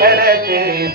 घरचे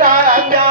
கேட்டார்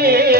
रे